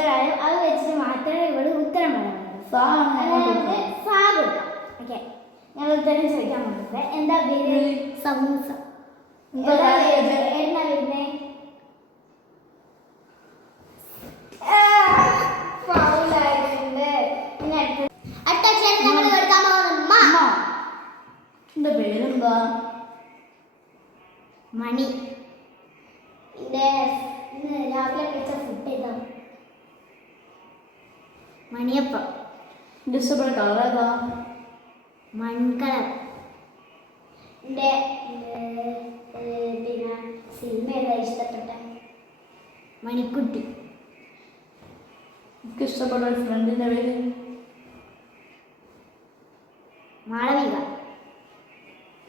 ചോദിച്ചാലും അത് വെച്ചിട്ട് മാത്രമേ ഇവിടെ ഉത്തരം പറയാൻ കൊടുക്കാം. ഓക്കെ, ഞങ്ങൾ ഉത്തരം ചോദിക്കാൻ പോകുന്നത് എന്താ പേര്? സമൂസ. എവിടുന്നാ വരുന്നേ? എന്റെ പേരെന്താ? മണി. രാവിലെ കഴിച്ച ഫുഡ് ഏതാ? മണിയപ്പം. എന്റെ ഇഷ്ടപ്പെട്ട കളർ ഏതാ? മൺകളർ. എൻ്റെ പിന്നെ സിനിമ ഏതാ ഇഷ്ടപ്പെട്ട? മണിക്കുട്ടി. എനിക്ക് ഇഷ്ടപ്പെട്ട ഒരു ഫ്രണ്ടിന്റെ പേര് മാളവിക.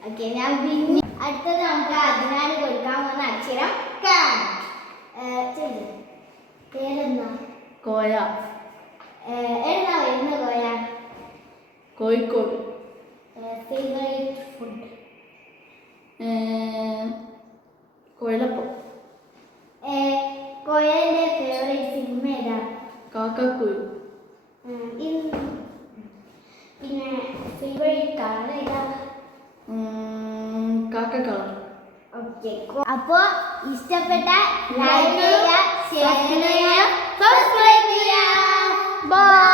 ഓക്കെ, ഞാൻ പിന്നെ അടുത്തത് നമുക്ക് അതിനാണ് കൊടുക്കാൻ പോകുന്ന അക്ഷരം പേരെന്താ? കോയ. എവിടുന്നാ വരുന്ന കോയ? കോഴിക്കോട്. Favourite food? കൊഴലപ്പം. കോയന്റെ ഫേവറേറ്റ് സിനിമ ഏതാ? കാക്കാക്കുയിൽ. പിന്നെ ഫേവറേറ്റ് കളർ ഏതാ? കാക്ക കളർ. ഓക്കെ, അപ്പോൾ ഇഷ്ടപ്പെട്ട ലൈക്ക് ചെയ്യുക, ഷെയർ ചെയ്യുക, സബ്സ്ക്രൈബ് ചെയ്യുക. ബൈ.